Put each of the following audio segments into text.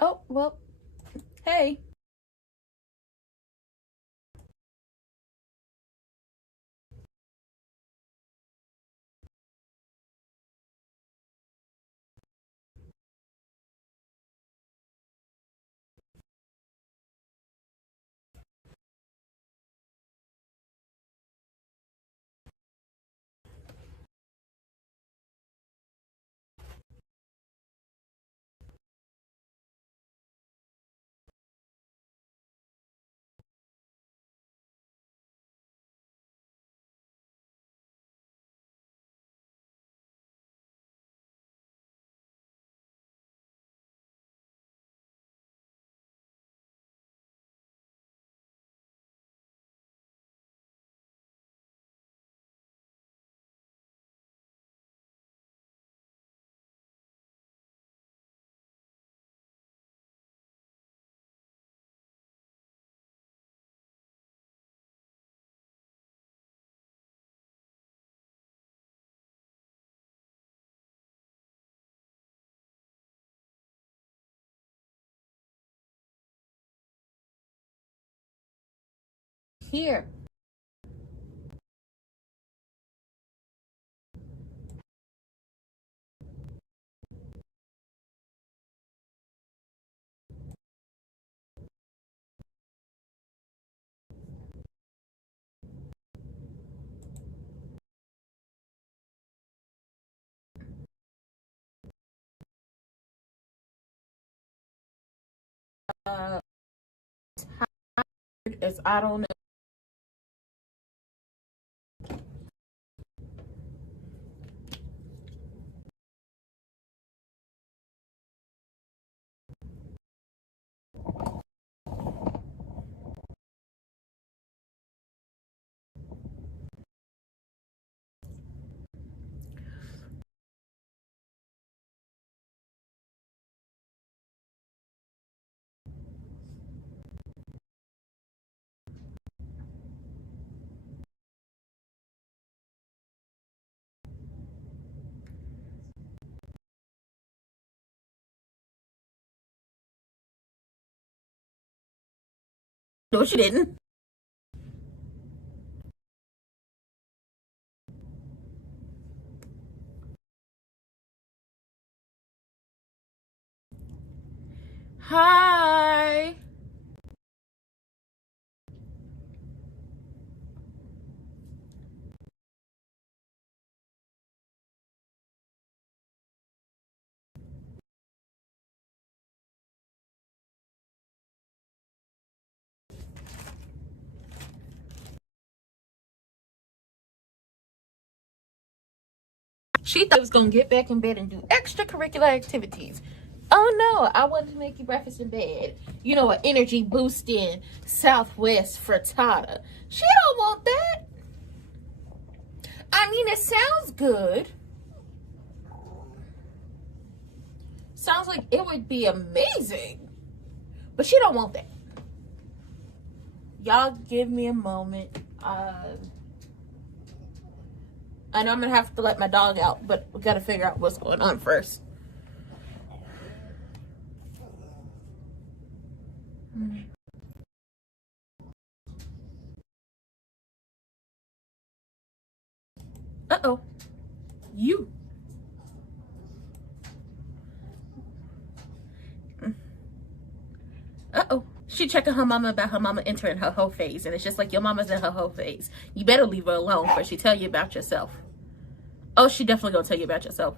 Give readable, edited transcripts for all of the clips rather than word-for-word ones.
Oh, well, hey. Here. Uh, as I don't know. No, she didn't. Hi. She thought I was going to get back in bed and do extracurricular activities. Oh no, I wanted to make you breakfast in bed. You know, an energy boosting Southwest frittata. She don't want that. I mean, it sounds good. Sounds like it would be amazing. But she don't want that. Y'all give me a moment. I know I'm gonna have to let my dog out, but we gotta figure out what's going on first. Uh-oh. You. Uh-oh. She checking her mama about her mama entering her hoe phase, and it's just like your mama's in her hoe phase. You better leave her alone before she tell you about yourself. Oh, she definitely gonna tell you about yourself.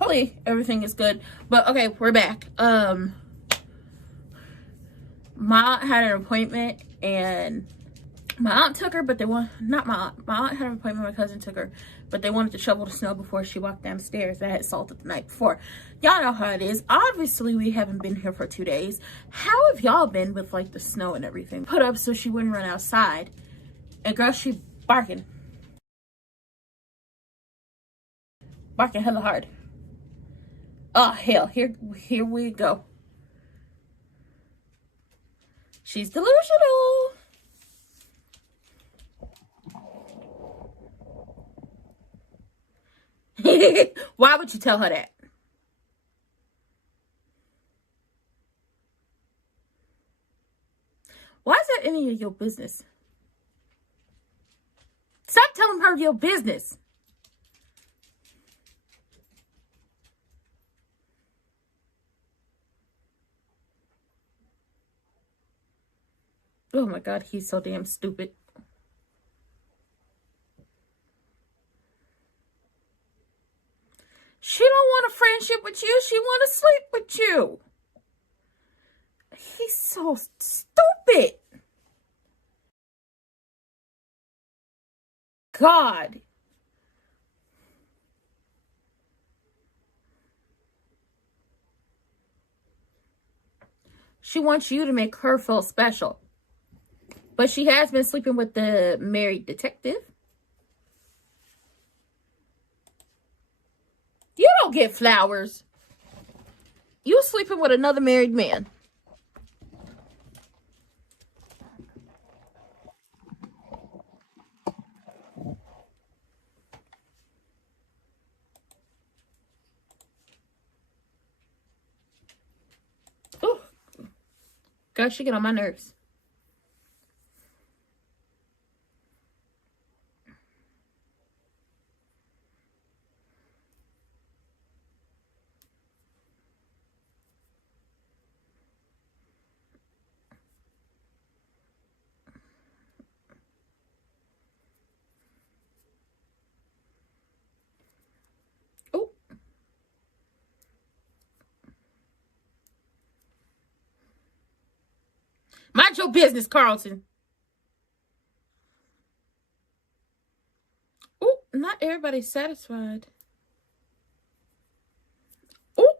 hopefully everything is good. But okay, we're back. My aunt had an appointment, and my aunt took her, but they want not my aunt. My aunt had an appointment. My cousin took her, but they wanted to shovel the snow before she walked downstairs. I had salted the night before. Y'all know how it is. Obviously, we haven't been here for 2 days. How have y'all been with like the snow and everything? Put up so she wouldn't run outside. And girl, she barking hella hard. Oh hell, here we go. She's delusional. Why would you tell her that? Why is that any of your business? Stop telling her your business. Oh my God, he's so damn stupid. She don't want a friendship with you. She want to sleep with you. He's so stupid. God. She wants you to make her feel special. But she has been sleeping with the married detective. You don't get flowers. You sleeping with another married man. Ooh. Girl, she get on my nerves. Ooh. Mind your business, Carlton. Ooh, not everybody's satisfied. Ooh,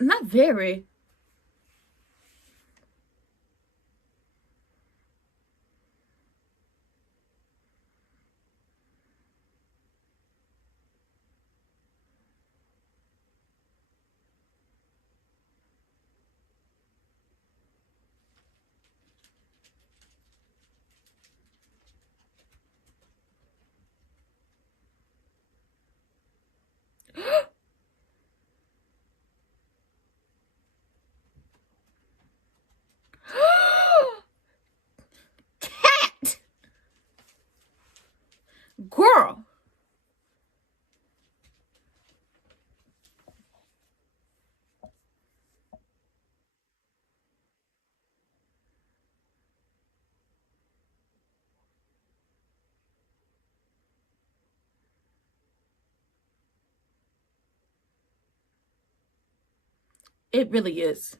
not very. Cat! Girl. It really is.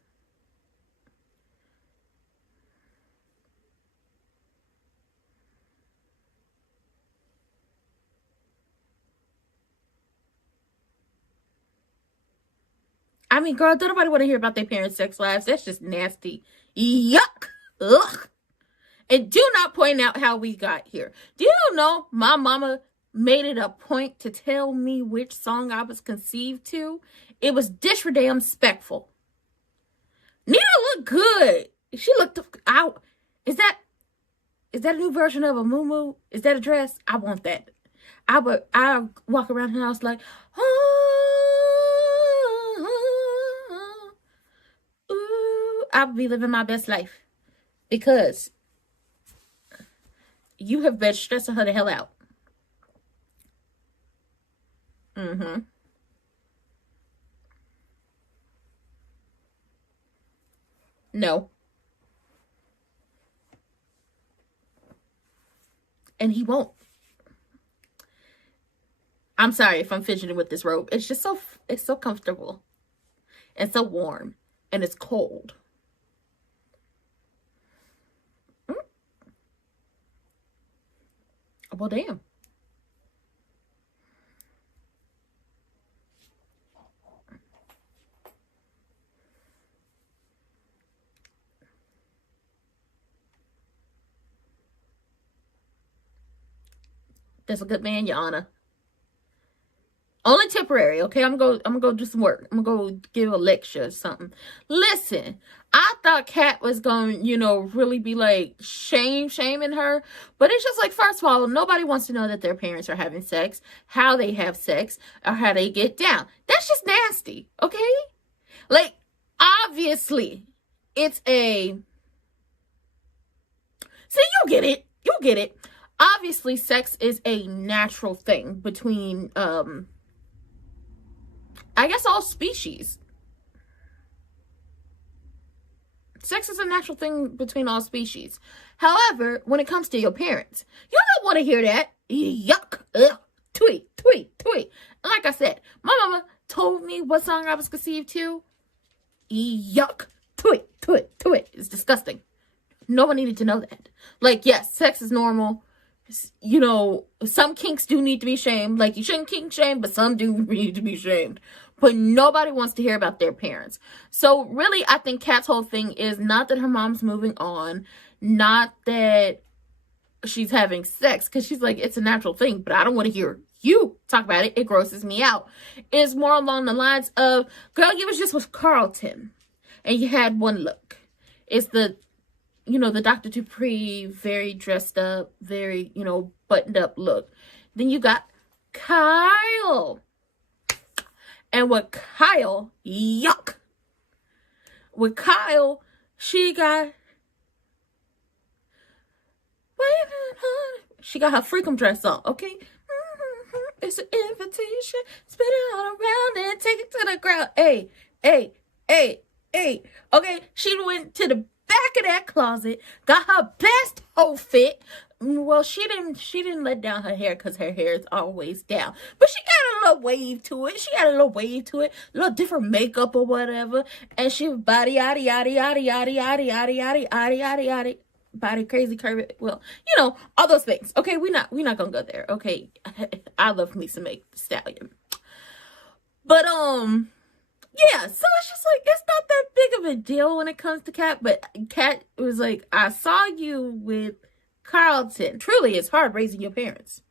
I mean, girl, don't nobody want to hear about their parents' sex lives. That's just nasty. Yuck. Ugh. And do not point out how we got here. Do you know my mama made it a point to tell me which song I was conceived to? It was disrespectful. Nina looked good. She looked out. Is that a new version of a muumuu? Is that a dress? I want that. I walk around the house like, I would be living my best life. Because you have been stressing her the hell out. Mm-hmm. No. And he won't. I'm sorry if I'm fidgeting with this robe. It's just it's so comfortable. And so warm. And it's cold. Well, damn. That's a good man, Your Honor. Only temporary, okay? I'm gonna go do some work. I'm gonna go give a lecture or something. Listen, I thought Kat was gonna, really be like shaming her. But it's just like, first of all, nobody wants to know that their parents are having sex, how they have sex, or how they get down. That's just nasty, okay? Like, obviously, it's a... See, you get it. You get it. Obviously, sex is a natural thing between, I guess, all species. Sex is a natural thing between all species. However, when it comes to your parents, you don't want to hear that. Yuck. Ugh. Tweet, tweet, tweet. And like I said, my mama told me what song I was conceived to. Yuck. Tweet, tweet, tweet. It's disgusting. No one needed to know that. Like, yes, sex is normal. Some kinks do need to be shamed. Like, you shouldn't kink shame, but some do need to be shamed. But nobody wants to hear about their parents. So, really, I think Kat's whole thing is not that her mom's moving on. Not that she's having sex. Because she's like, it's a natural thing. But I don't want to hear you talk about it. It grosses me out. It's more along the lines of, girl, you was just with Carlton. And you had one look. It's the Dr. Dupree, very dressed up, very, buttoned up look. Then you got Kyle. And with Kyle, yuck. With Kyle, she got her freakum dress on, okay? It's an invitation. Spin it all around and take it to the ground. Hey. Okay, she went to the back of that closet, got her best outfit. Well, she didn't let down her hair because her hair is always down, but she got a little wave to it. A little different makeup or whatever, and she was body yada yada yada yada yada yada yada yada yada yada, body crazy curvy. Well, all those things. Okay, we're not gonna go there. Okay, I love me some Meg Thee Stallion, but yeah, so it's just like, it's not that big of a deal when it comes to Kat. But Kat was like, I saw you with Carlton. Truly, it's hard raising your parents.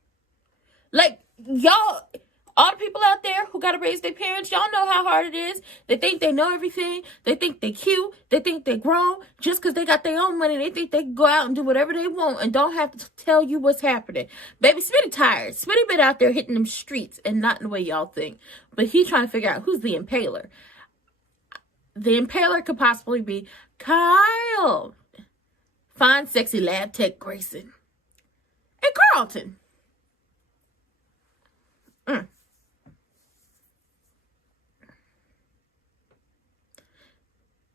Like, y'all, all the people out there who got to raise their parents, y'all know how hard it is. They think they know everything. They think they cute. They think they grown. Just because they got their own money, they think they can go out and do whatever they want and don't have to tell you what's happening. Baby, Smitty tired. Smitty been out there hitting them streets, and not in the way y'all think. But he trying to figure out who's the impaler. The impaler could possibly be Kyle. Fine, sexy lab tech Grayson. And Carlton.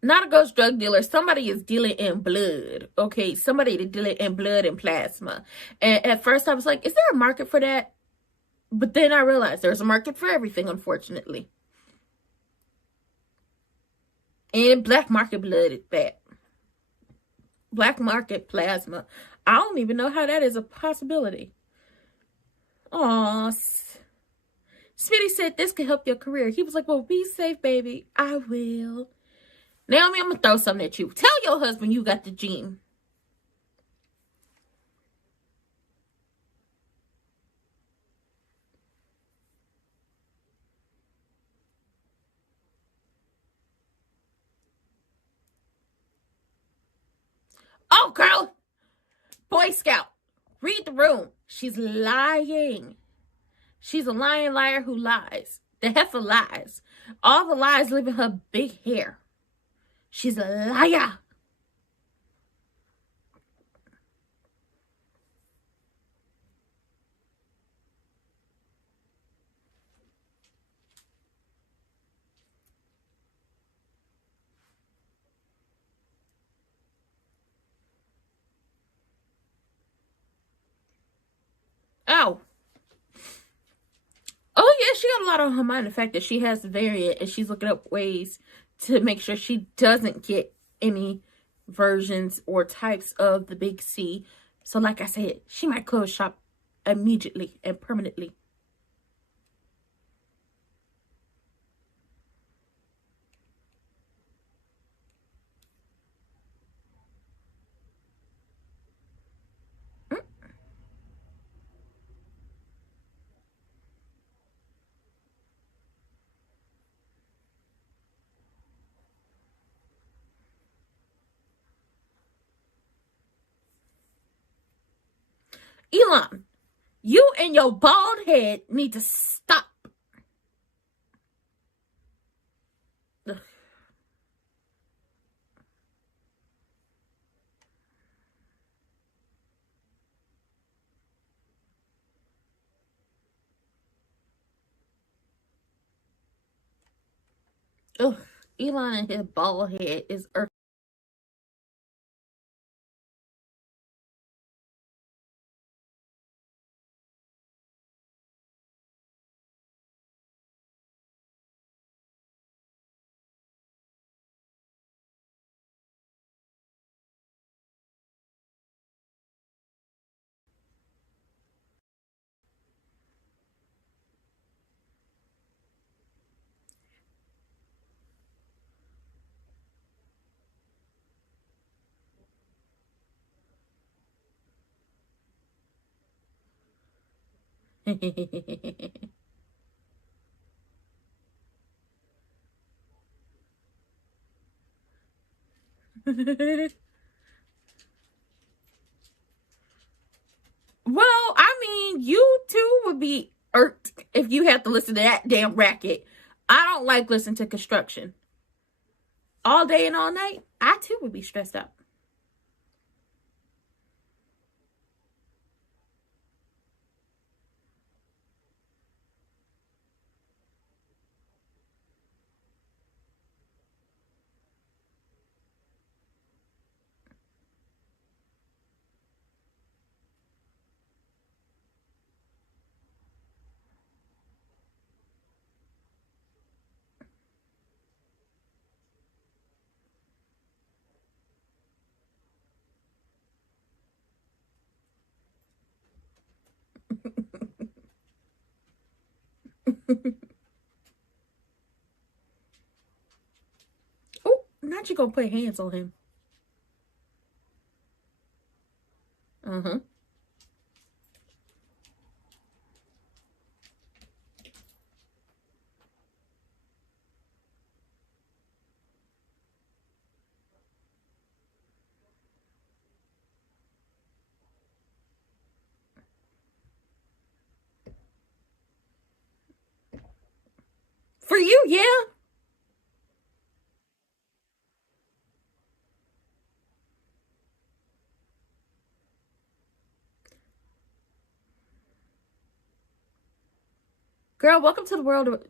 Not a ghost drug dealer. Somebody is dealing in blood. Okay, somebody is dealing in blood and plasma. And at first I was like, is there a market for that? But then I realized there's a market for everything, unfortunately. And black market blood is bad. Black market plasma. I don't even know how that is a possibility. Aw. Smitty said this could help your career. He was like, well, be safe, baby. I will. Naomi, I'm going to throw something at you. Tell your husband you got the gene. Oh, girl. Boy Scout. Read the room. She's lying. She's a lying liar who lies. The heifer lies. All the lies live in her big hair. She's a liar. Oh. got a lot on her mind, the fact that she has the variant and she's looking up ways to make sure she doesn't get any versions or types of the big C. So like I said, she might close shop immediately and permanently. Elon, you and your bald head need to stop. Ugh, Elon and his bald head is earth. Well, I mean, you too would be irked if you had to listen to that damn racket. I don't like listening to construction all day and all night. I too would be stressed out. Oh, not you gonna put hands on him. Uh-huh. For you, yeah. Girl, welcome to the world of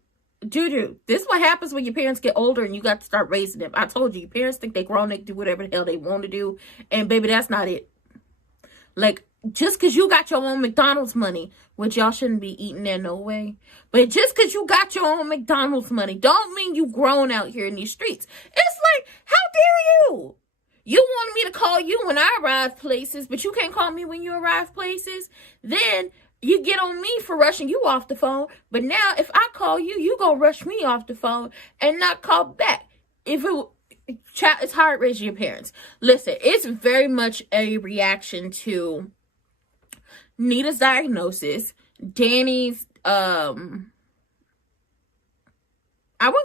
Juju. This is what happens when your parents get older and you got to start raising them. I told you, your parents think they grown, they can do whatever the hell they want to do. And baby, that's not it. Like, just because you got your own McDonald's money, which y'all shouldn't be eating there no way. But just because you got your own McDonald's money, don't mean you grown out here in these streets. It's like, how dare you? You wanted me to call you when I arrive places, but you can't call me when you arrive places. Then you get on me for rushing you off the phone. But now if I call you, you gonna rush me off the phone and not call back. If it's hard raising your parents. Listen, it's very much a reaction to Nita's diagnosis, Danny's, I wouldn't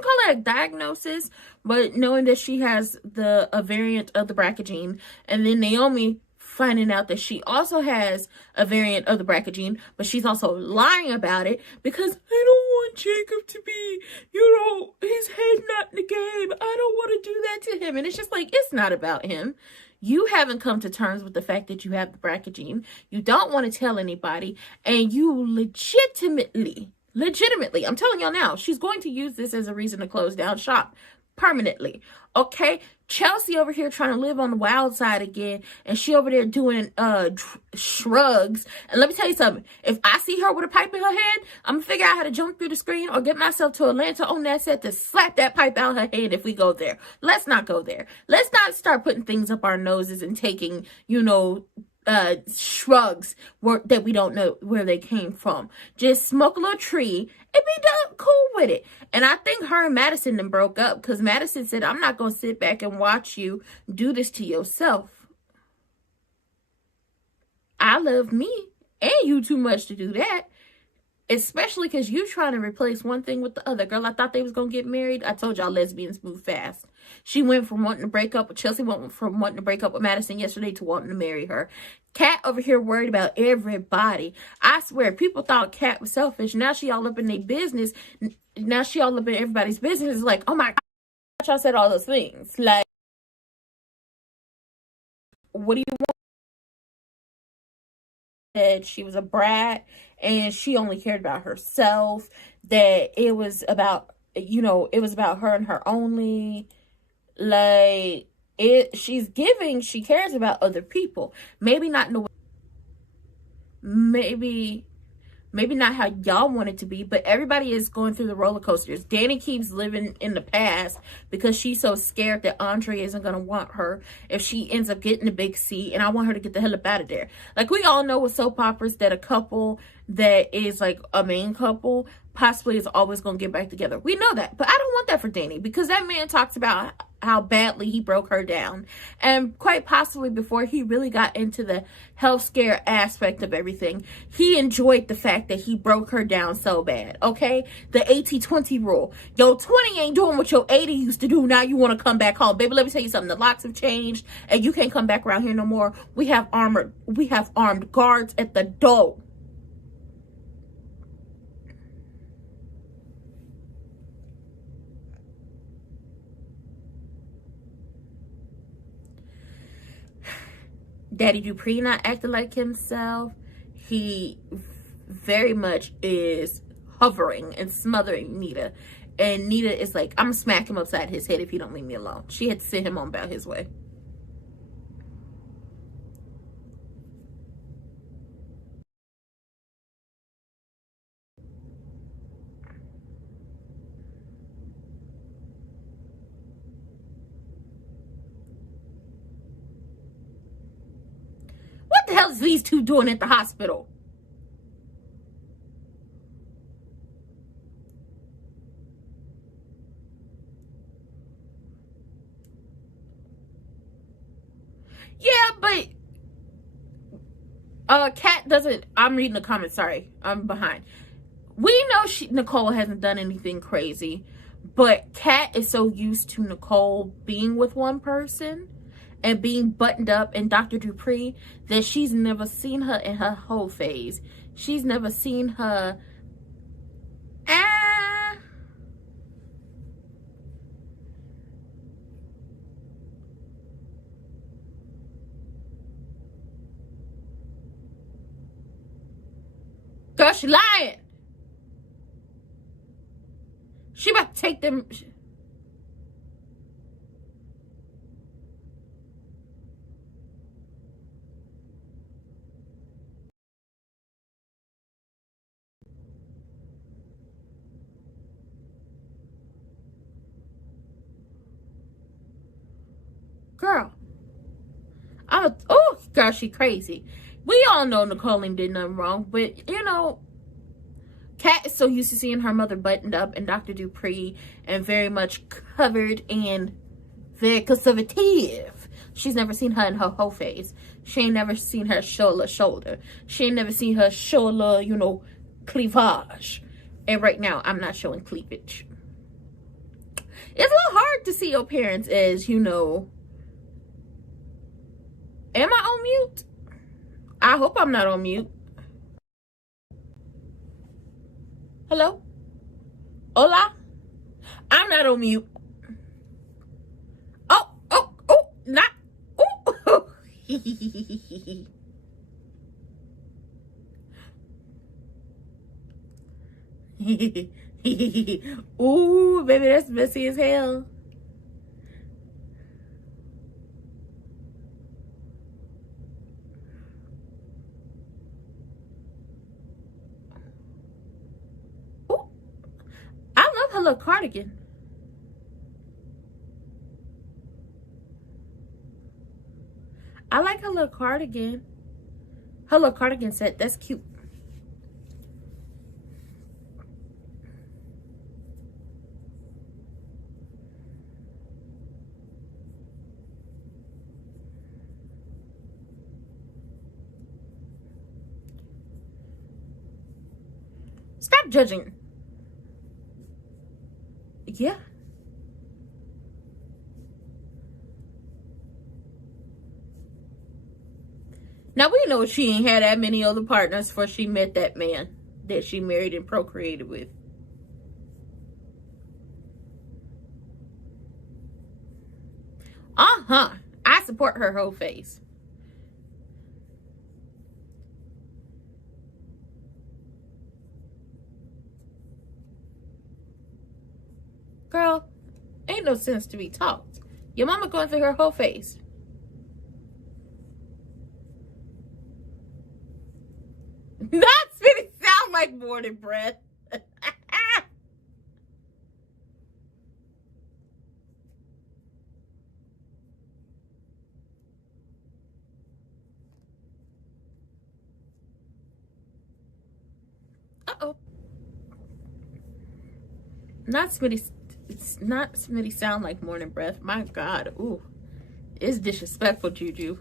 call it a diagnosis, but knowing that she has a variant of the BRCA gene, and then Naomi finding out that she also has a variant of the BRCA gene, but she's also lying about it because I don't want Jacob to be, his head not in the game. I don't want to do that to him. And it's just like, it's not about him. You haven't come to terms with the fact that you have the BRCA gene. You don't want to tell anybody, and you legitimately, I'm telling y'all now, she's going to use this as a reason to close down shop. permanently. Okay, Chelsea over here trying to live on the wild side again, and she over there doing shrugs. And let me tell you something, if I see her with a pipe in her head, I'm gonna figure out how to jump through the screen or get myself to Atlanta on that set to slap that pipe out her head if we go there. Let's not go there. Let's not start putting things up our noses and taking, you know, shrugs that we don't know where they came from. Just smoke a little tree and be done cool with it. And I think her and Madison then broke up because Madison said, I'm not gonna sit back and watch you do this to yourself. I love me and you too much to do that. Especially because you trying to replace one thing with the other. Girl, I thought they was going to get married. I told y'all lesbians move fast. She went from wanting to break up with Chelsea, went from wanting to break up with Madison yesterday to wanting to marry her. Kat over here worried about everybody. I swear, people thought Kat was selfish. Now she all up in their business. Now she all up in everybody's business. It's like, oh my God, y'all said all those things. Like, what do you want? That she was a brat and she only cared about herself, that it was about, you know, it was about her and her only. Like, she's giving, she cares about other people. Maybe not in the way, maybe not how y'all want it to be, but everybody is going through the roller coasters. Danny keeps living in the past because she's so scared that Andre isn't going to want her if she ends up getting a big C, and I want her to get the hell up out of there. Like, we all know with soap operas that a couple that is like a main couple possibly is always going to get back together. We know that, but I don't want that for Danny because that man talks about how badly he broke her down, and quite possibly before he really got into the health scare aspect of everything, he enjoyed the fact that he broke her down so bad. Okay, the 80-20 rule. Your 20 ain't doing what your 80 used to do. Now you want to come back home, baby. Let me tell you something, the locks have changed and you can't come back around here no more. We have armed guards at the door. Daddy Dupree not acting like himself. He very much is hovering and smothering Nita. And Nita is like, I'm gonna smack him upside his head if he don't leave me alone. She had to send him on about his way. What the hell is these two doing at the hospital? Yeah, but Kat doesn't. I'm reading the comments. Sorry, I'm behind. We know Nicole hasn't done anything crazy, but Kat is so used to Nicole being with one person and being buttoned up and Dr. Dupree that she's never seen her in her whole phase. She's never seen her. Girl, she lying. She about to take them. Girl. Oh, girl, she crazy. We all know Nicole did nothing wrong, but, you know, Kat is so used to seeing her mother buttoned up and Dr. Dupree and very much covered and very conservative. She's never seen her in her whole face. She ain't never seen her show a shoulder. She ain't never seen her show a, you know, cleavage. And right now, I'm not showing cleavage. It's a little hard to see your parents as, you know. Am I on mute? I hope I'm not on mute. Hello? Hola? I'm not on mute. Oh, not. Oh. Ooh, baby, that's messy as hell. little cardigan. I like her little cardigan. Her little cardigan set. That's cute. Stop judging. Yeah. Now we know she ain't had that many other partners before she met that man that she married and procreated with. I support her whole face. Girl, ain't no sense to be talked. Your mama going through her whole face. That's really sound like morning breath. Uh-oh. Not Smitty. It's not Smitty sound like morning breath. My God. Ooh. It's disrespectful, Juju.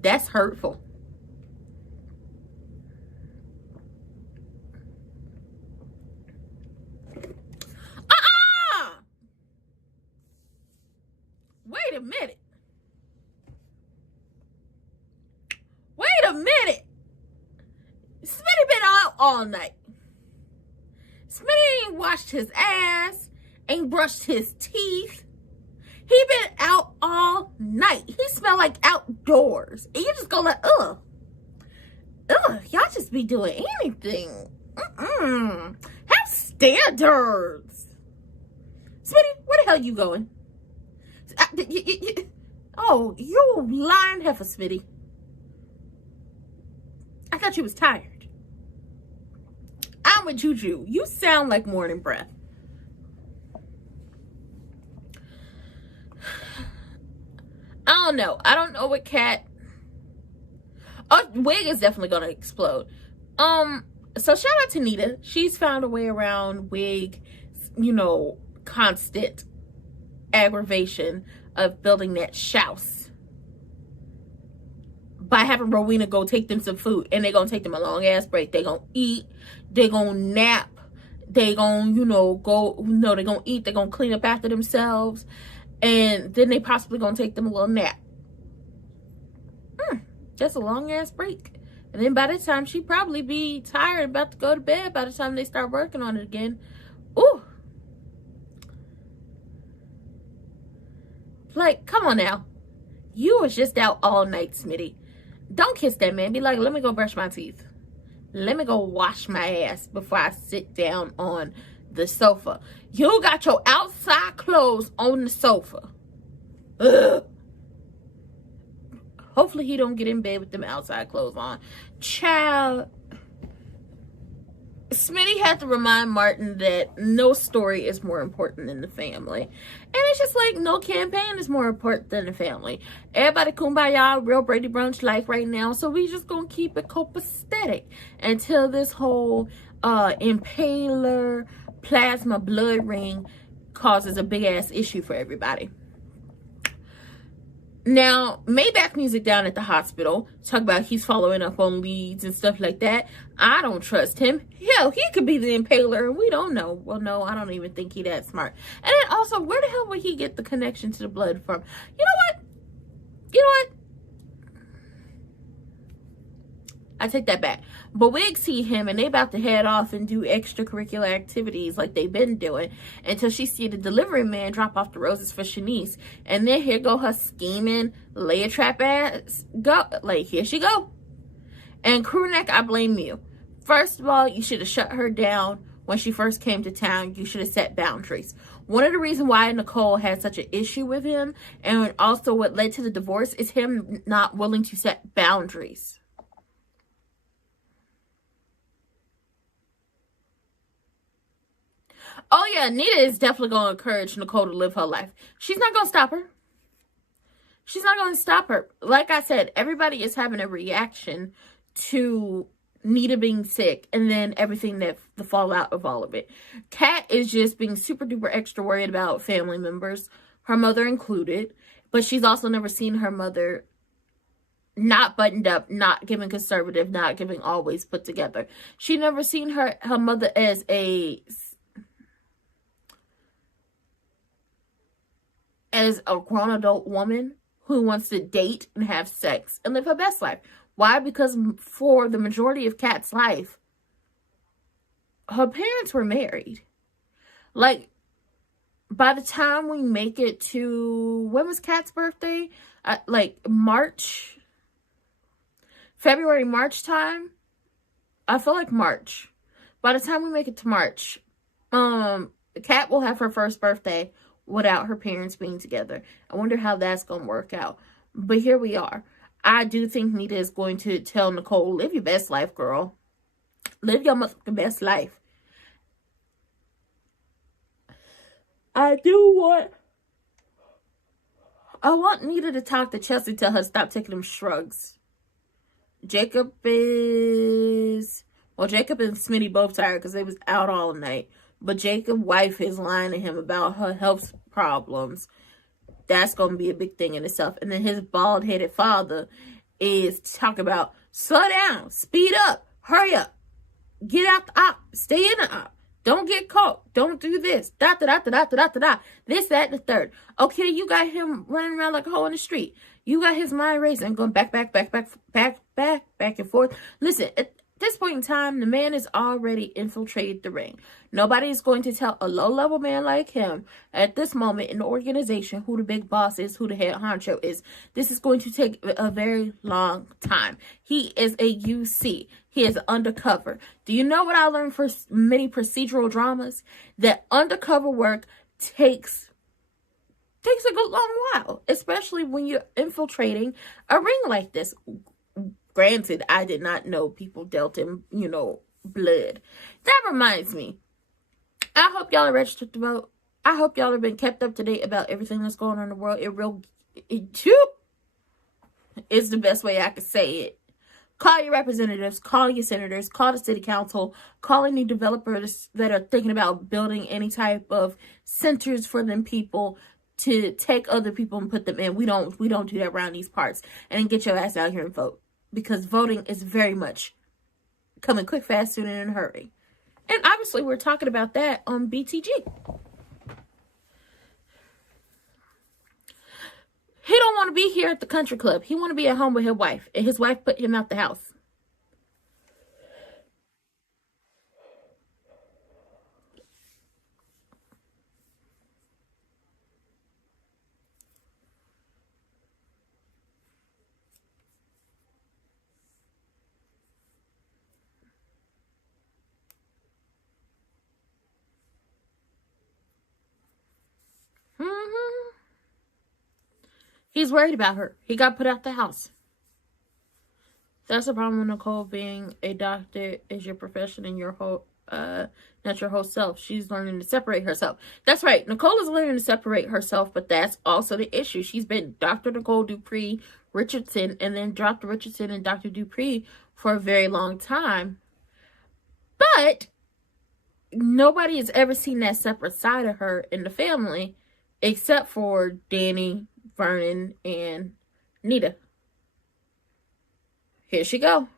That's hurtful. Wait a minute. Wait a minute. Smitty been out all night. Smitty ain't washed his ass, ain't brushed his teeth. He been out all night. He smell like outdoors. And you just go like, ugh, y'all just be doing anything. Have standards. Smitty, where the hell you going? Oh, you lying heifer, Smitty. I thought you was tired. I'm with Juju. You sound like morning breath. I don't know. I don't know what cat. Oh, wig is definitely gonna explode. So shout out to Nita. She's found a way around wig, constant aggravation of building that house by having Rowena go take them some food, and they're gonna take them a long ass break. They're gonna eat, they're gonna nap, they're gonna they're gonna eat, they're gonna clean up after themselves, and then they possibly gonna take them a little nap. That's a long ass break. And then by the time she probably be tired, about to go to bed, by the time they start working on it again. Ooh. Like, come on now. You was just out all night, Smitty. Don't kiss that man. Be like, let me go brush my teeth. Let me go wash my ass before I sit down on the sofa. You got your outside clothes on the sofa. Ugh. Hopefully he don't get in bed with them outside clothes on. Child. Smitty had to remind Martin that no story is more important than the family. And it's just like, no campaign is more important than the family. Everybody kumbaya, real Brady Brunch life right now. So we just gonna keep it copacetic until this whole impaler plasma blood ring causes a big ass issue for everybody. Now, Maybach music down at the hospital, talk about he's following up on leads and stuff like that. I don't trust him. Hell, he could be the impaler and we don't know. Well, no, I don't even think he that smart. And then also, where the hell would he get the connection to the blood from? You know what? I take that back. But Wig see him and they about to head off and do extracurricular activities like they've been doing until she see the delivery man drop off the roses for Shanice. And then here go her scheming, lay a trap ass. Go. Like, here she go. And Crewneck, I blame you. First of all, you should have shut her down when she first came to town. You should have set boundaries. One of the reasons why Nicole had such an issue with him and also what led to the divorce is him not willing to set boundaries. Oh Oh yeah, Nita is definitely going to encourage Nicole to live her life. She's not going to stop her. She's not going to stop her. Like I said, everybody is having a reaction to Nita being sick and then everything that the fallout of all of it. Kat is just being super duper extra worried about family members, her mother included, but she's also never seen her mother not buttoned up, not giving conservative, not giving always put together. She never seen her mother as a grown adult woman who wants to date and have sex and live her best life. Why? Because for the majority of Kat's life, her parents were married. Like, by the time we make it to, when was Kat's birthday? Like February, March time? I feel like March. By the time we make it to March, Kat will have her first birthday without her parents being together. I wonder how that's going to work out. But here we are. I do think Nita is going to tell Nicole, live your best life, girl. Live your best life. I want Nita to talk to Chelsea, tell her stop taking them shrugs. Jacob and Smitty both tired because they was out all night. But Jacob's wife is lying to him about her health problems. That's going to be a big thing in itself. And then his bald-headed father is talking about, slow down, speed up, hurry up, get out the op, stay in the op, don't get caught, don't do this, da da da da da da da da, this, that, and the third. Okay, you got him running around like a hoe in the street. You got his mind racing, going back and forth. Listen, at this point in time, the man has already infiltrated the ring. Nobody is going to tell a low-level man like him at this moment in the organization who the big boss is, who the head honcho is. This is going to take a very long time. He is a UC. He is undercover. Do you know what I learned for many procedural dramas? That undercover work takes a good long while, especially when you're infiltrating a ring like this. Granted, I did not know people dealt in, blood. That reminds me. I hope y'all are registered to vote. I hope y'all have been kept up to date about everything that's going on in the world. It is the best way I could say it. Call your representatives, call your senators, call the city council, call any developers that are thinking about building any type of centers for them people to take other people and put them in. We don't do that around these parts. And get your ass out here and vote. Because voting is very much coming quick, fast, soon, and in a hurry. And obviously, we're talking about that on BTG. He don't want to be here at the country club. He want to be at home with his wife. And his wife put him out the house. He's worried about her. He got put out the house. That's the problem with Nicole being a doctor is your profession and your whole, not your whole self. She's learning to separate herself. That's right. Nicole is learning to separate herself, but that's also the issue. She's been Dr. Nicole Dupree Richardson and then Dr. Richardson and Dr. Dupree for a very long time. But nobody has ever seen that separate side of her in the family except for Danny, Vernon, and Nita. Here she go.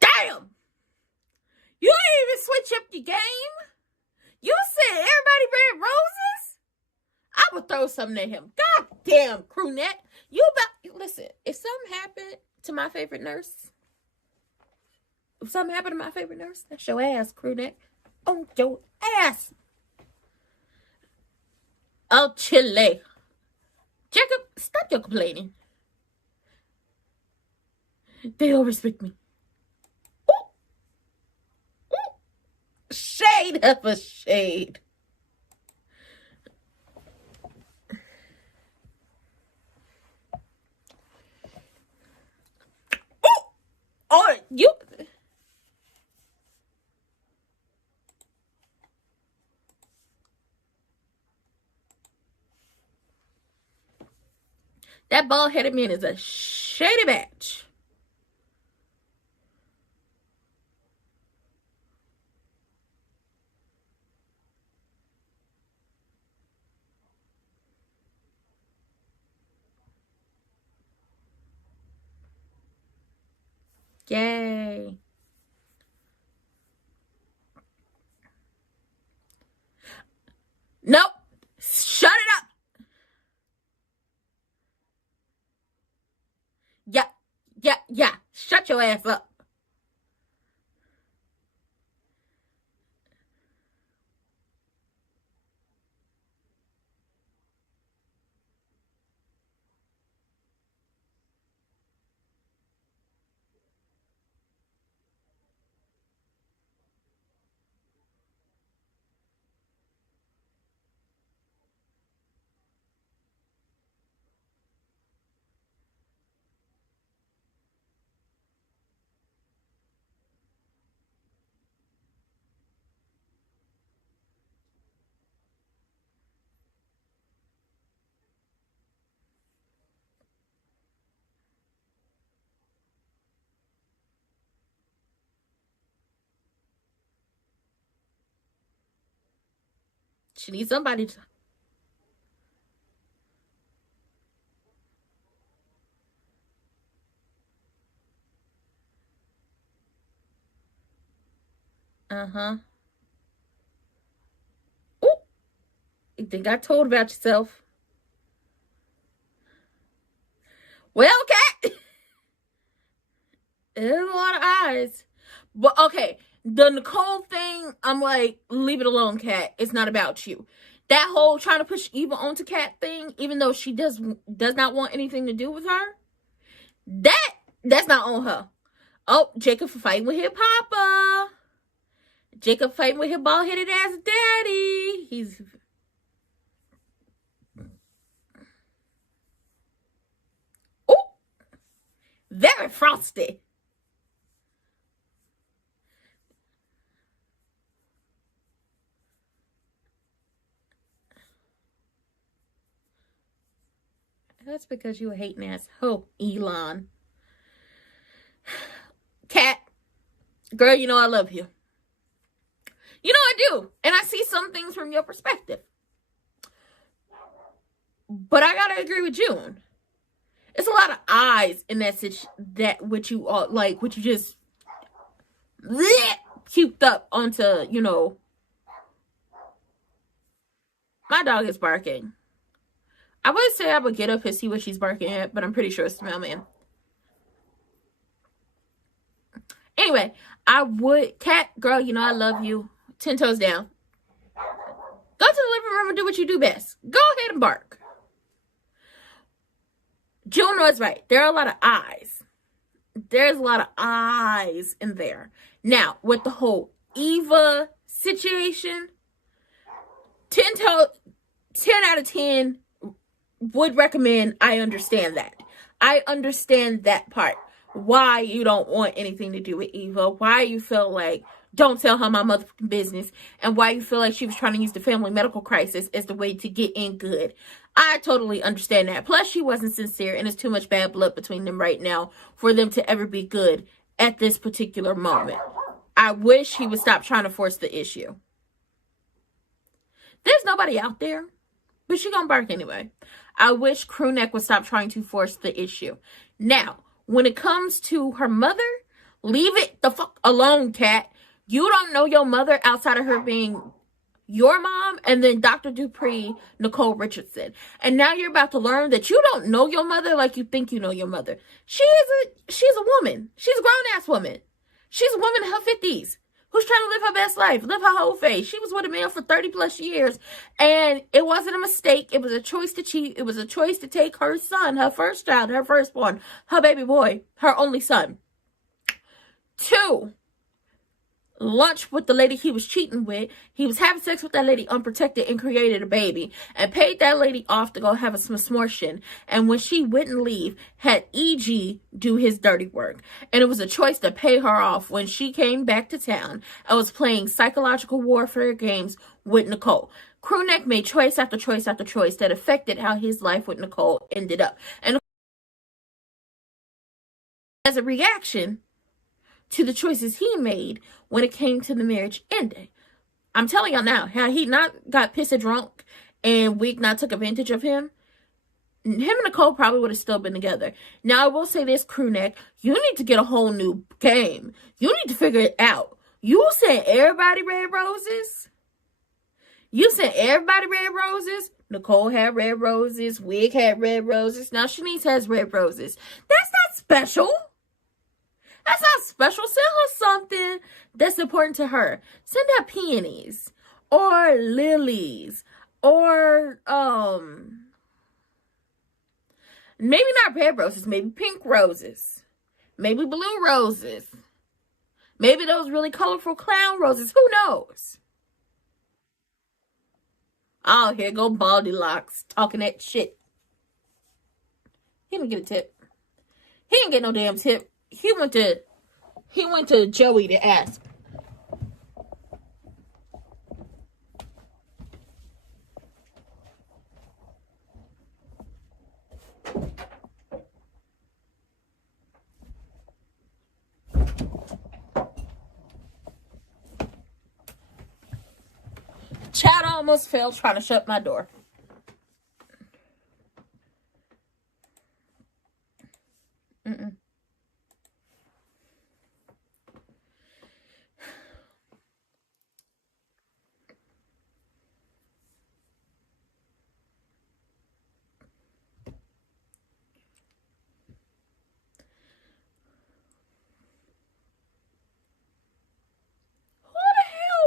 Damn! switch up your game? You said everybody red roses? I would throw something at him. God damn, crew neck. You about, listen, if something happened to my favorite nurse, that's your ass, crew neck. On your ass. Oh, Chile. Jacob, stop your complaining. They don't respect me. Ooh. Ooh. Shade of a shade. Ooh. Oh, you. That bald-headed man is a shady bitch. Yay. Nope. Shut it up. Yeah. Shut your ass up. She needs somebody to. Uh-huh. Ooh. You think I told about yourself? Well, cat. There's a lot of eyes. But, okay. The Nicole thing, I'm like, leave it alone, cat. It's not about you. That whole trying to push Eva onto cat thing, even though she does not want anything to do with her, that's not on her. Oh, Jacob fighting with his papa. Jacob fighting with his bald-headed ass daddy. He's... Ooh. Very frosty. That's because you a hating ass hoe, Elon. Cat, girl, you know I love you. You know I do. And I see some things from your perspective. But I gotta agree with June. It's a lot of eyes in that which you just cubed up onto, you know. My dog is barking. I would say I would get up and see what she's barking at, but I'm pretty sure it's the mailman. Anyway, I would, cat, girl, you know I love you. 10 toes down. Go to the living room and do what you do best. Go ahead and bark. June was right. There are a lot of eyes. There's a lot of eyes in there. Now, with the whole Eva situation, 10 out of 10 would recommend. I understand that. I understand that part. Why you don't want anything to do with Eva. Why you feel like, don't tell her my motherfucking business. And why you feel like she was trying to use the family medical crisis as the way to get in good. I totally understand that. Plus, she wasn't sincere, and it's too much bad blood between them right now for them to ever be good at this particular moment. I wish he would stop trying to force the issue. There's nobody out there, but she gonna bark anyway. I wish Crewneck would stop trying to force the issue. Now, when it comes to her mother, leave it the fuck alone, cat. You don't know your mother outside of her being your mom, and then Dr. Dupree, Nicole Richardson. And now you're about to learn that you don't know your mother like you think you know your mother. She's a woman. She's a grown-ass woman. She's a woman in her 50s who's trying to live her best life, live her whole face. She was with a man for 30 plus years, and it wasn't a mistake. It was a choice to cheat. It was a choice to take her son, her first child, her firstborn, her baby boy, her only son, to lunch with the lady he was cheating with. He was having sex with that lady unprotected and created a baby and paid that lady off to go have a smortion. And when she wouldn't leave, had EG do his dirty work. And it was a choice to pay her off when she came back to town and was playing psychological warfare games with Nicole. Crewneck made choice after choice after choice that affected how his life with Nicole ended up. And as a reaction to the choices he made when it came to the marriage ending. I'm telling y'all now, how he not got pissed drunk and Wick not took advantage of him. Him and Nicole probably would have still been together. Now, I will say this, Crewneck, you need to get a whole new game. You need to figure it out. You sent everybody red roses. You sent everybody red roses. Nicole had red roses. Wig had red roses. Now, Shanice has red roses. That's not special. That's not special. Send her something that's important to her. Send her peonies or lilies or maybe not red roses, maybe pink roses, maybe blue roses, maybe those really colorful clown roses. Who knows? Oh, here go Baldy Locks talking that shit. He didn't get a tip. He didn't get no damn tip. He went to Joey to ask. Chad almost fell trying to shut my door.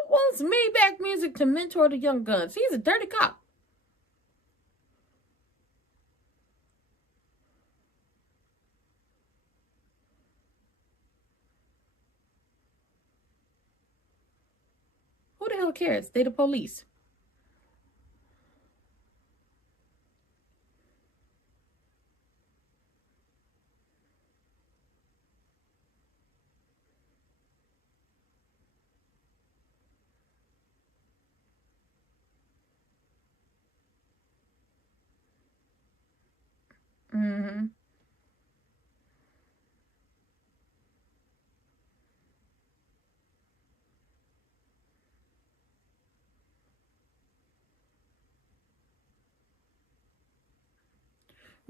Wants Maybach Music to mentor the young guns. He's a dirty cop. Who the hell cares? They the police.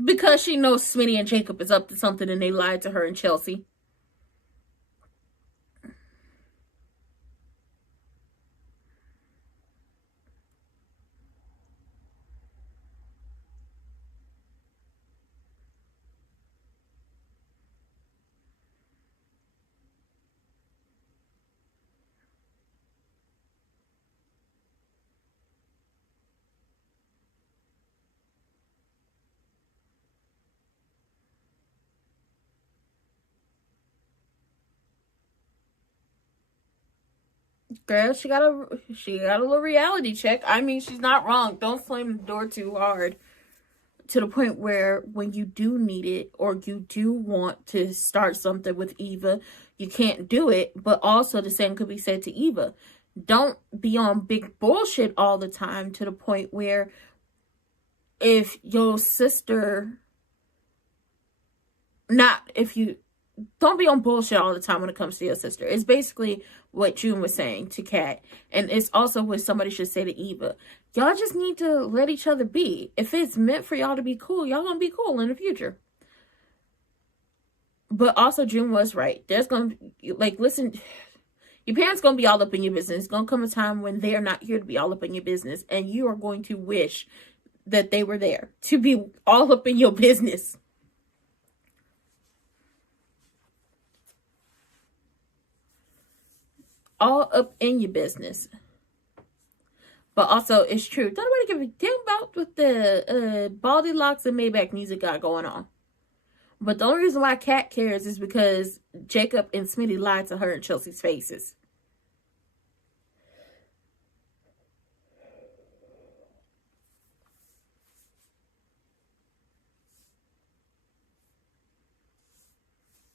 Because she knows Smitty and Jacob is up to something and they lied to her in Chelsea. Girl, she got a little reality check. I mean, she's not wrong. Don't slam the door too hard to the point where when you do need it or you do want to start something with Eva, you can't do it. But also the same could be said to Eva. Don't be on big bullshit all the time to the point where if your sister, don't be on bullshit all the time when it comes to your sister. It's basically what June was saying to Kat. And it's also what somebody should say to Eva. Y'all just need to let each other be. If it's meant for y'all to be cool, y'all gonna be cool in the future. But also June was right. There's gonna be, like, listen, Your parents going to be all up in your business. It's going to come a time when they're not here to be all up in your business. And you are going to wish that they were there to be all up in your business. All up in your business. But also, it's true. Don't nobody give a damn about what the Baldy Locks and Maybach music got going on. But the only reason why Kat cares is because Jacob and Smitty lied to her and Chelsea's faces.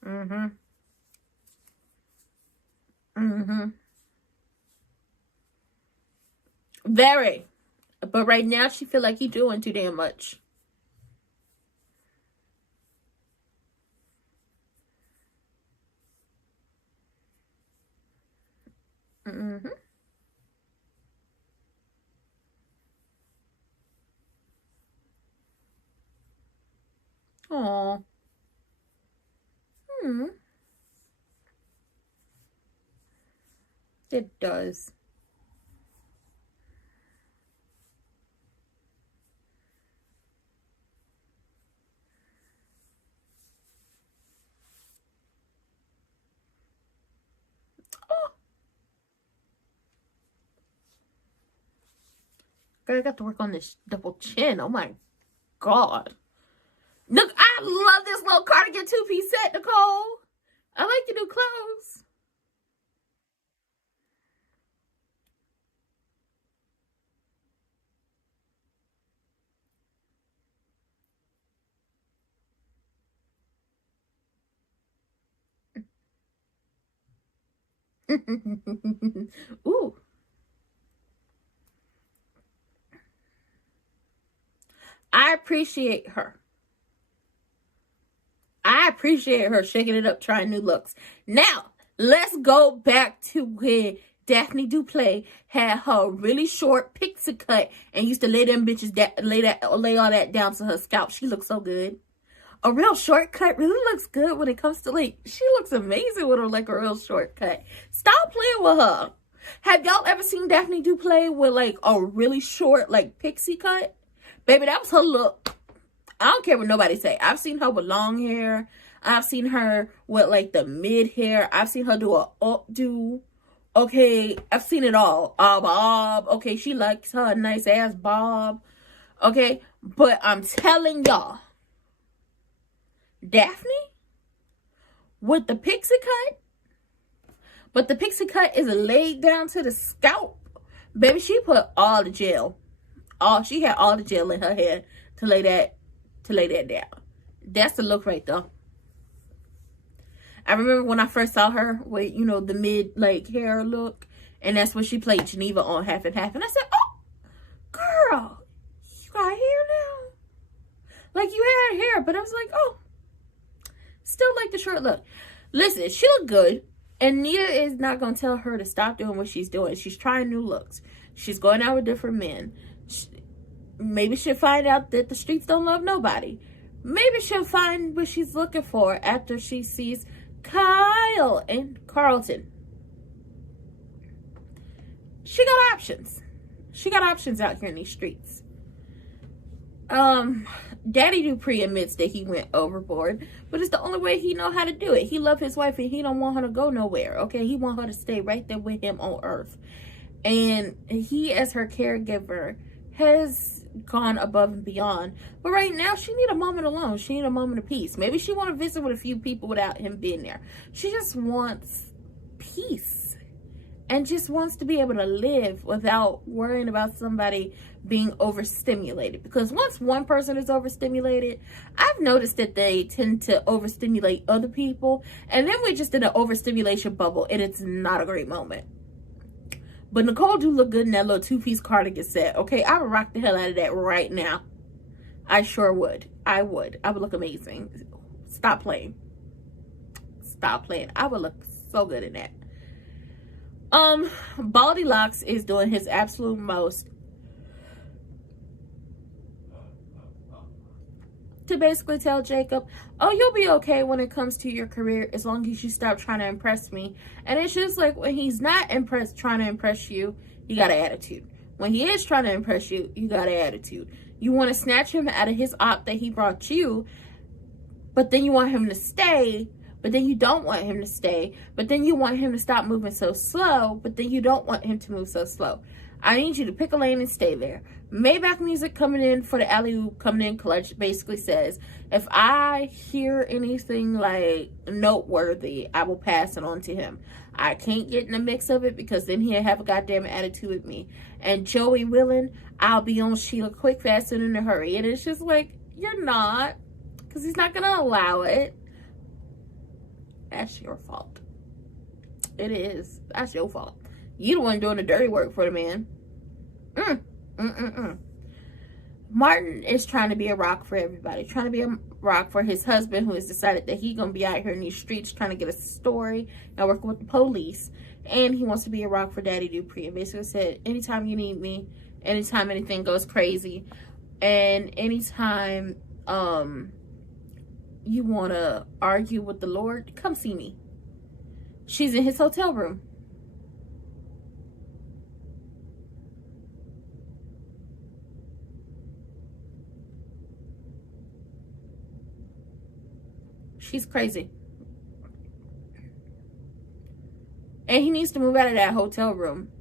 Mm-hmm. Mm-hmm. Very. But right now, she feel like he doing too damn much. Mm-hmm. Aw. Hmm. It does. Oh. Girl, I got to work on this double chin. Oh my God. Look, I love this little cardigan two-piece set, Nicole. I like the new clothes. Ooh. I appreciate her. I appreciate her shaking it up, trying new looks. Now, let's go back to when Daphne Duplay had her really short pixie cut and used to lay them bitches lay all that down to her scalp. She looks so good. A real shortcut really looks good when it comes to, like, she looks amazing with her, like, a real shortcut. Stop playing with her. Have y'all ever seen Daphne Duplay with, like, a really short, like, pixie cut? Baby, that was her look. I don't care what nobody say. I've seen her with long hair. I've seen her with, like, the mid hair. I've seen her do a updo. Okay, I've seen it all. Bob. Okay, she likes her nice ass bob. Okay, but I'm telling y'all, Daphne with the pixie cut, but the pixie cut is laid down to the scalp. Baby, she put all the gel. She had all the gel in her hair to lay that down. That's the look right there. I remember when I first saw her with, you know, the mid, like, hair look, and that's when she played Geneva on Half and Half, and I said, oh, girl, you got hair now? Like, you had hair, but I was like, oh, still like the short look. Listen, she looked good, and Nia is not going to tell her to stop doing what she's doing. She's trying new looks. She's going out with different men. Maybe she'll find out that the streets don't love nobody. Maybe she'll find what she's looking for after she sees Kyle and Carlton. She got options. She got options out here in these streets. Daddy Dupree admits that he went overboard, but it's the only way he know how to do it. He love his wife and he don't want her to go nowhere. Okay, he want her to stay right there with him on earth. And he, as her caregiver, has gone above and beyond. But right now, she need a moment alone. She need a moment of peace. Maybe she want to visit with a few people without him being there. She just wants peace. And just wants to be able to live without worrying about somebody being overstimulated. Because once one person is overstimulated, I've noticed that they tend to overstimulate other people. And then we're just in an overstimulation bubble. And it's not a great moment. But Nicole do look good in that little two-piece cardigan set. Okay, I would rock the hell out of that right now. I sure would. I would look amazing. Stop playing. Stop playing. I would look so good in that. Baldy Locks is doing his absolute most to basically tell Jacob, oh, you'll be okay when it comes to your career as long as you stop trying to impress me. And it's just like, when he's not trying to impress you, you got an attitude. When he is trying to impress you, you got an attitude. You want to snatch him out of his op that he brought you, but then you want him to stay, but then you don't want him to stay, but then you want him to stop moving so slow, but then you don't want him to move so slow. I need you to pick a lane and stay there. Maybach music coming in for the alley-oop coming in clutch basically says, if I hear anything like noteworthy, I will pass it on to him. I can't get in the mix of it because then he'll have a goddamn attitude with me. And Joey willing, I'll be on Sheila quick, fast, and in a hurry. And it's just like, you're not, because he's not going to allow it. That's your fault. It is. That's your fault. You the one doing the dirty work for the man. Martin is trying to be a rock for everybody. Trying to be a rock for his husband, who has decided that he's going to be out here in these streets trying to get a story and working with the police. And he wants to be a rock for Daddy Dupree. And basically said, anytime you need me, anytime anything goes crazy, and anytime you want to argue with the Lord, come see me. She's in his hotel room. She's crazy. And he needs to move out of that hotel room.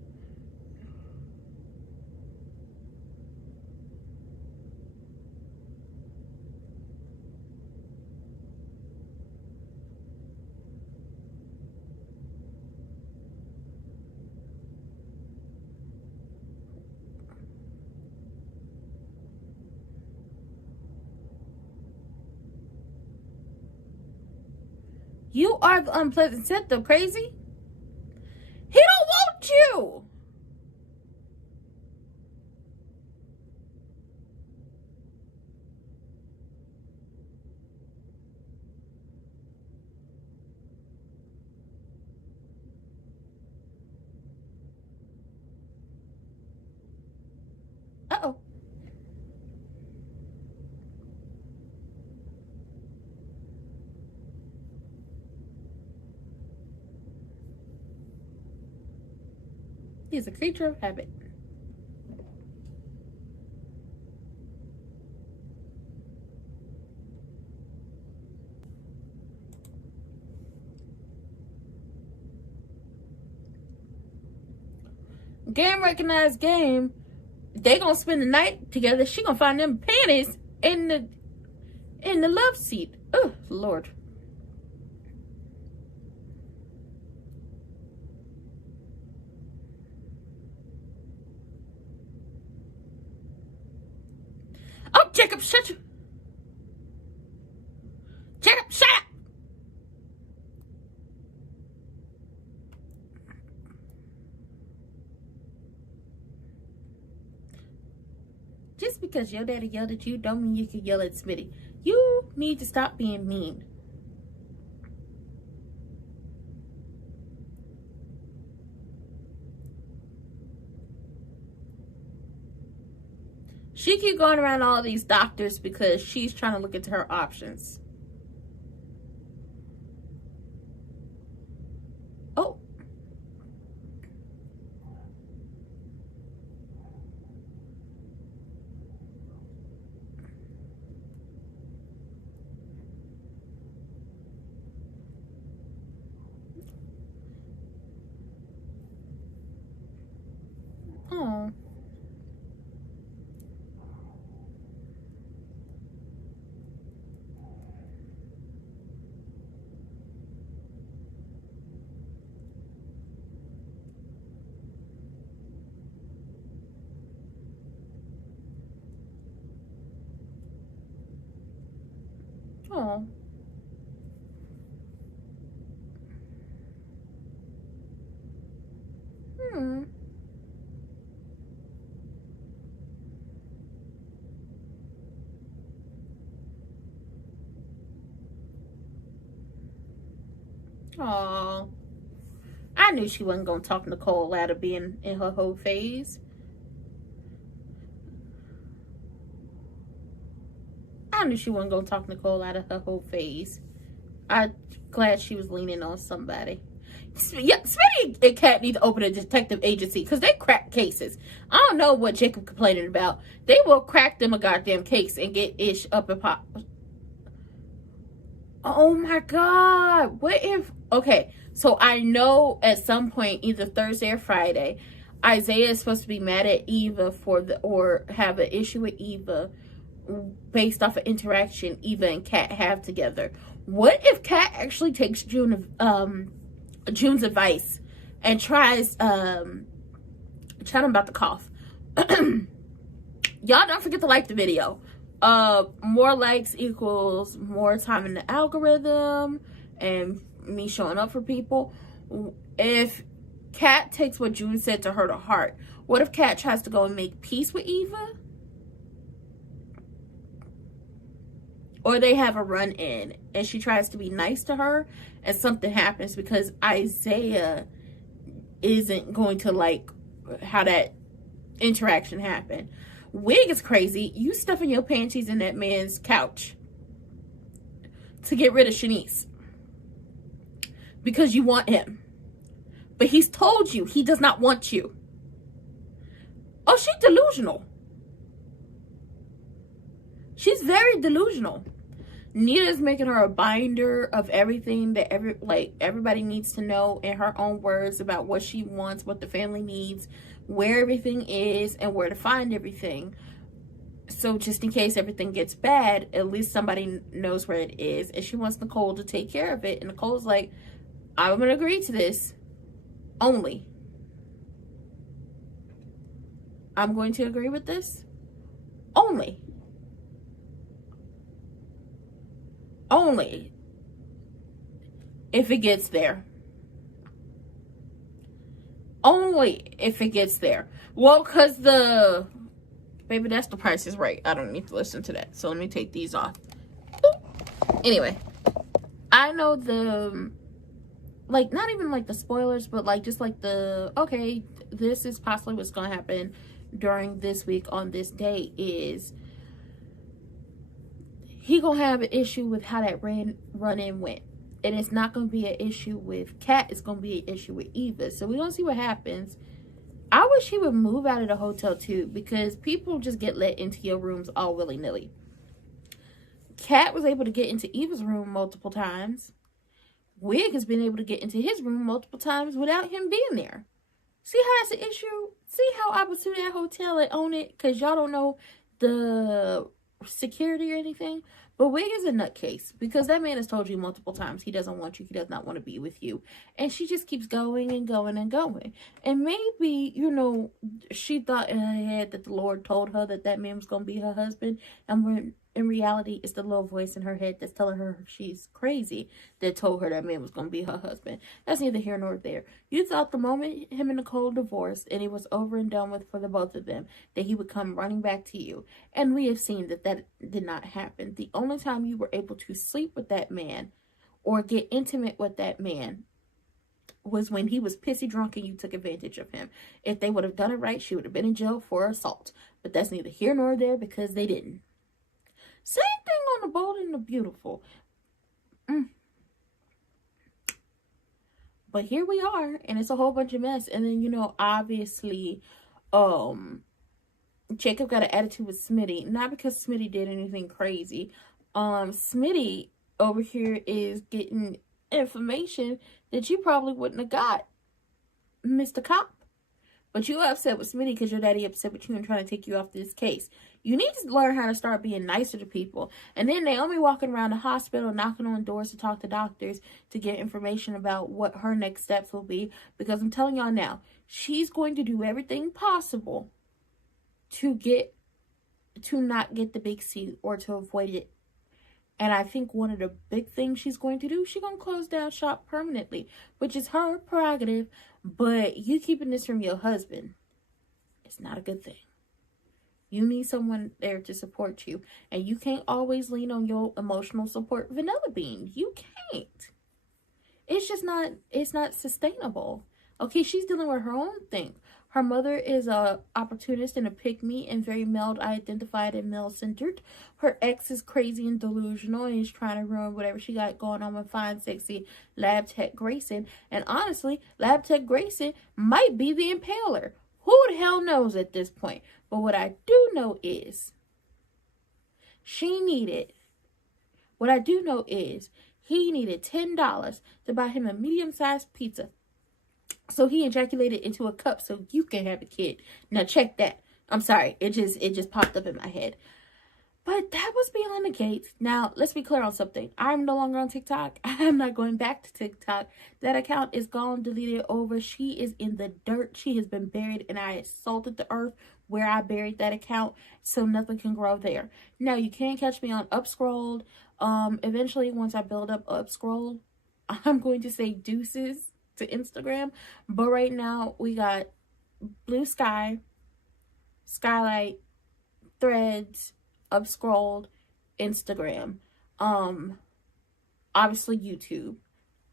You are the unpleasant symptom, crazy. He don't want you. Uh-oh. He's a creature of habit. Game recognized game. They gonna spend the night together. She gonna find them panties in the love seat. Oh Lord. Oh, Jacob, shut you. Jacob, shut up. Just because your daddy yelled at you don't mean you can yell at Smitty. You need to stop being mean. She keep going around all these doctors because she's trying to look into her options. Oh. Oh. Oh. Hmm. Oh. I knew she wasn't going to talk Nicole out of being in her whole phase. I knew she wasn't gonna talk Nicole out of her whole phase. I'm glad she was leaning on somebody. Yeah, Smitty and Kat need to open a detective agency because they crack cases. I don't know what Jacob complaining about. They will crack them a goddamn case and get Ish up and pop. Oh my God. What if... Okay, so I know at some point, either Thursday or Friday, Isaiah is supposed to be mad at Eva or have an issue with Eva based off of interaction Eva and Kat have together. What if Kat actually takes June's advice and tries I'm about to cough. Y'all don't forget to like the video. More likes equals more time in the algorithm and me showing up for people. If Kat takes what June said to her to heart, what if Kat tries to go and make peace with Eva? Or they have a run-in and she tries to be nice to her and something happens because Isaiah isn't going to like how that interaction happened. Wig is crazy. You stuffing your panties in that man's couch to get rid of Shanice because you want him. But he's told you he does not want you. Oh, she's delusional. She's very delusional. Nita's making her a binder of everything that everybody needs to know in her own words about what she wants, what the family needs, where everything is, and where to find everything. So just in case everything gets bad, at least somebody knows where it is. And she wants Nicole to take care of it. And Nicole's like, I'm going to agree to this. Only. I'm going to agree with this. Only. Only if it gets there. Only if it gets there. Well, because baby, that's the Price is Right. I don't need to listen to that. So let me take these off. Anyway, I know not even like the spoilers, but like just like okay, this is possibly what's going to happen during this week on this day is he gonna have an issue with how that run-in went. And it's not gonna be an issue with Kat, it's gonna be an issue with Eva. So we're gonna see what happens. I wish he would move out of the hotel too, because people just get let into your rooms all willy-nilly. Kat was able to get into Eva's room multiple times. Wig has been able to get into his room multiple times without him being there. See how that's an issue? See how I would sue that hotel and own it because y'all don't know the security or anything? But Wig is a nutcase because that man has told you multiple times he doesn't want you, he does not want to be with you, and she just keeps going and going and going. And maybe, you know, she thought in her head that the Lord told her that that man was going to be her husband, and when in reality it's the little voice in her head that's telling her she's crazy that told her that man was going to be her husband. That's neither here nor there. You thought the moment him and Nicole divorced and it was over and done with for the both of them that he would come running back to you, and we have seen that that did not happen. The only time you were able to sleep with that man or get intimate with that man was when he was pissy drunk and you took advantage of him. If they would have done it right, she would have been in jail for assault. But that's neither here nor there because they didn't. Same thing on The Bold and the Beautiful. But here we are, and it's a whole bunch of mess. And then, you know, obviously, Jacob got an attitude with Smitty. Not because Smitty did anything crazy. Smitty over here is getting information that you probably wouldn't have got, Mr. Cop. But you upset with Smitty because your daddy upset with you and trying to take you off this case. You need to learn how to start being nicer to people. And then Naomi walking around the hospital, knocking on doors to talk to doctors to get information about what her next steps will be. Because I'm telling y'all now, she's going to do everything possible to not get the big C or to avoid it. And I think one of the big things she's going to do, she's going to close down shop permanently, which is her prerogative. But you keeping this from your husband, it's not a good thing. You need someone there to support you. And you can't always lean on your emotional support, Vanilla Bean. You can't. It's just not, it's not sustainable. Okay, she's dealing with her own thing. Her mother is a opportunist and a pick-me and very male-identified and male-centered. Her ex is crazy and delusional and he's trying to ruin whatever she got going on with fine, sexy Lab Tech Grayson. And honestly, Lab Tech Grayson might be the impaler. Who the hell knows at this point? But what I do know is he needed $10 to buy him a medium-sized pizza. So he ejaculated into a cup so you can have a kid. Now check that. I'm sorry. It just popped up in my head. But that was Beyond the Gates. Now, let's be clear on something. I'm no longer on TikTok. I'm not going back to TikTok. That account is gone, deleted, over. She is in the dirt. She has been buried, and I assaulted the earth where I buried that account, so nothing can grow there. Now, you can catch me on Upscrolled. Eventually, once I build up Upscrolled, I'm going to say deuces to Instagram. But right now, we got BlueSky, Skylight, Threads, Upscrolled, Instagram, obviously YouTube,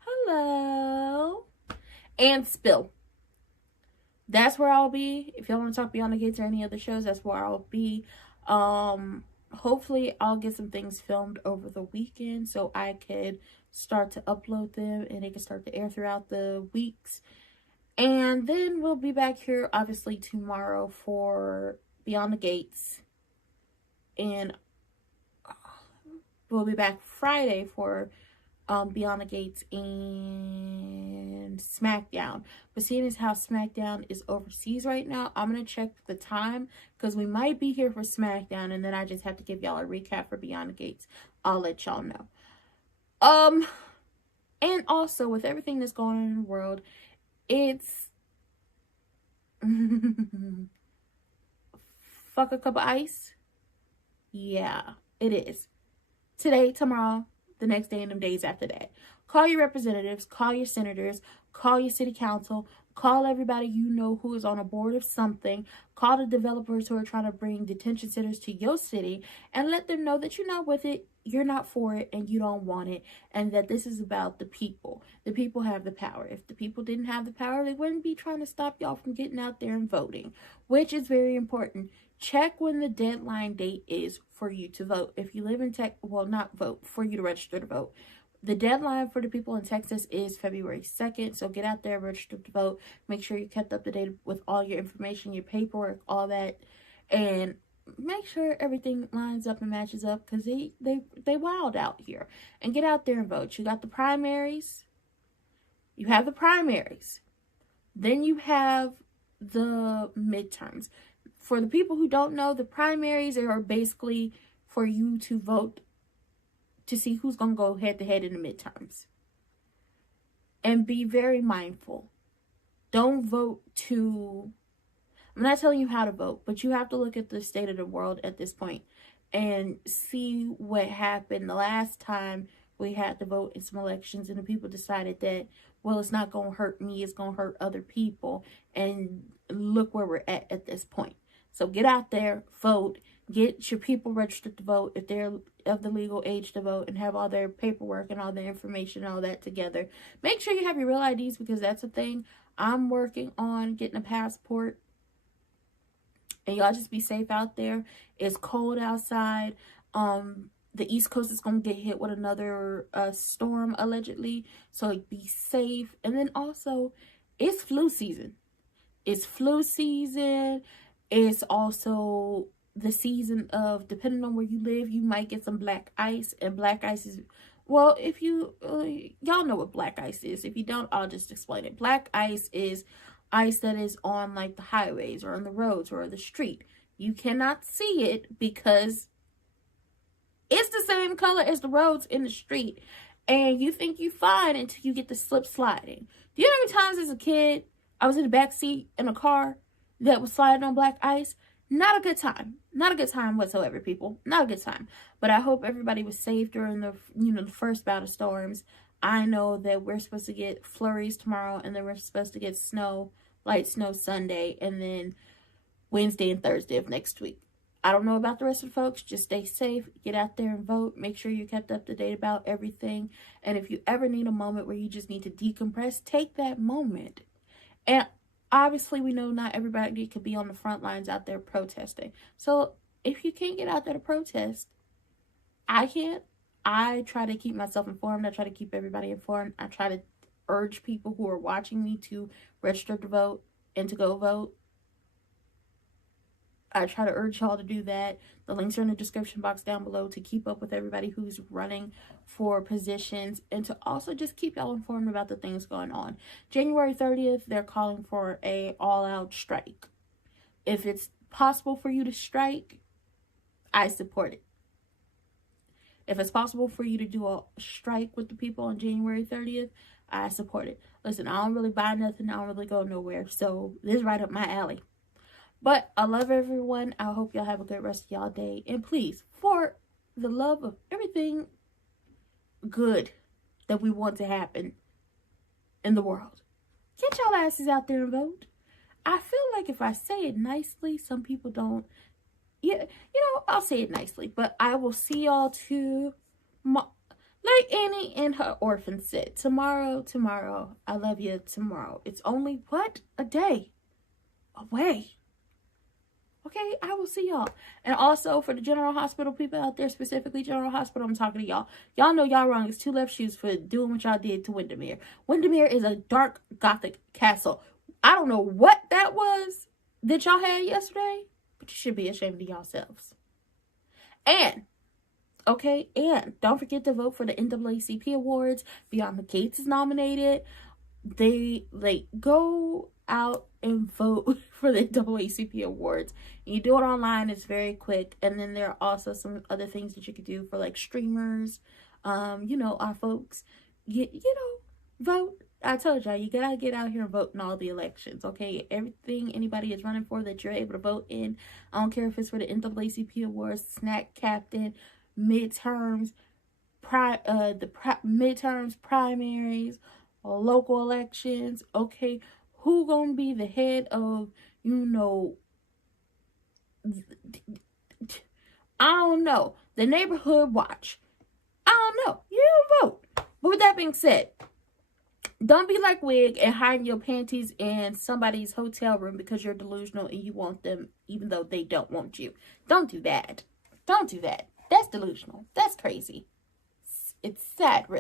hello, and Spill. That's where I'll be. If y'all want to talk Beyond the Gates or any other shows, that's where I'll be. Hopefully I'll get some things filmed over the weekend so I could start to upload them and they can start to air throughout the weeks. And then we'll be back here obviously tomorrow for Beyond the Gates. And we'll be back Friday for Beyond the Gates and SmackDown. But seeing as how SmackDown is overseas right now, I'm going to check the time because we might be here for SmackDown and then I just have to give y'all a recap for Beyond the Gates. I'll let y'all know. And also with everything that's going on in the world, it's fuck a cup of ice. Yeah, it is. Today, tomorrow, the next day, and them days after that. Call your representatives, call your senators, call your city council, call everybody you know who is on a board of something, call the developers who are trying to bring detention centers to your city, and let them know that you're not with it, you're not for it, and you don't want it, and that this is about the people. The people have the power. If the people didn't have the power, they wouldn't be trying to stop y'all from getting out there and voting, which is very important. Check when the deadline date is for you to vote. If you live in not vote, for you to register to vote. The deadline for the people in Texas is February 2nd. So get out there, register to vote. Make sure you kept up to date with all your information, your paperwork, all that. And make sure everything lines up and matches up because they wild out here. And get out there and vote. You got the primaries. You have the primaries. Then you have the midterms. For the people who don't know, the primaries are basically for you to vote to see who's going to go head-to-head in the midterms. And be very mindful. Don't vote to... I'm not telling you how to vote, but you have to look at the state of the world at this point and see what happened the last time we had to vote in some elections and the people decided that, well, it's not going to hurt me, it's going to hurt other people. And look where we're at this point. So get out there, vote, get your people registered to vote if they're of the legal age to vote and have all their paperwork and all their information and all that together. Make sure you have your real IDs because that's a thing. I'm working on getting a passport. And y'all just be safe out there. It's cold outside. The East Coast is going to get hit with another storm allegedly. So be safe. And then also, it's flu season. It's flu season. It's also the season of, depending on where you live, you might get some black ice. And black ice is, well, if you, y'all know what black ice is. If you don't, I'll just explain it. Black ice is ice that is on like the highways or on the roads or the street. You cannot see it because it's the same color as the roads in the street. And you think you're fine until you get the slip sliding. Do you know how many times as a kid I was in the back seat in a car that was sliding on black ice? Not a good time. Not a good time whatsoever, people. Not a good time. But I hope everybody was safe during the, the first bout of storms. I know that we're supposed to get flurries tomorrow, and then we're supposed to get snow, light snow Sunday, and then Wednesday and Thursday of next week. I don't know about the rest of the folks. Just stay safe. Get out there and vote. Make sure you're kept up to date about everything. And if you ever need a moment where you just need to decompress, take that moment. And obviously we know not everybody could be on the front lines out there protesting. So if you can't get out there to protest, I can't. I try to keep myself informed. I try to keep everybody informed. I try to urge people who are watching me to register to vote and to go vote. I try to urge y'all to do that. The links are in the description box down below to keep up with everybody who's running for positions and to also just keep y'all informed about the things going on. January 30th, they're calling for a all-out strike. If it's possible for you to strike, I support it. If it's possible for you to do a strike with the people on January 30th, I support it. Listen, I don't really buy nothing. I don't really go nowhere. So this is right up my alley. But I love everyone. I hope y'all have a good rest of y'all day. And please, for the love of everything good that we want to happen in the world, get y'all asses out there and vote. I feel like if I say it nicely, some people don't. Yeah, I'll say it nicely. But I will see y'all like Annie and her orphan said, tomorrow. I love you tomorrow. It's only, what? A day away. Okay, I will see y'all. And also, for the General Hospital people out there, specifically General Hospital, I'm talking to y'all. Y'all know y'all wrong. It's 2 left shoes for doing what y'all did to Windermere. Windermere is a dark Gothic castle. I don't know what that was that y'all had yesterday, but you should be ashamed of yourselves. And don't forget to vote for the NAACP Awards. Beyond the Gates is nominated. They go out and vote for the NAACP Awards. And you do it online. It's very quick. And then there are also some other things that you could do for like streamers. Our folks. Vote. I told y'all, you gotta get out here and vote in all the elections, okay? Everything anybody is running for that you're able to vote in. I don't care if it's for the NAACP Awards, snack captain, midterms, midterms, primaries, local elections, okay? Who gonna be the head of, I don't know, the neighborhood watch? I don't know. You don't vote. But with that being said, don't be like Wig and hiding your panties in somebody's hotel room because you're delusional and you want them even though they don't want you. Don't do that. Don't do that. That's delusional. That's crazy. It's sad, really.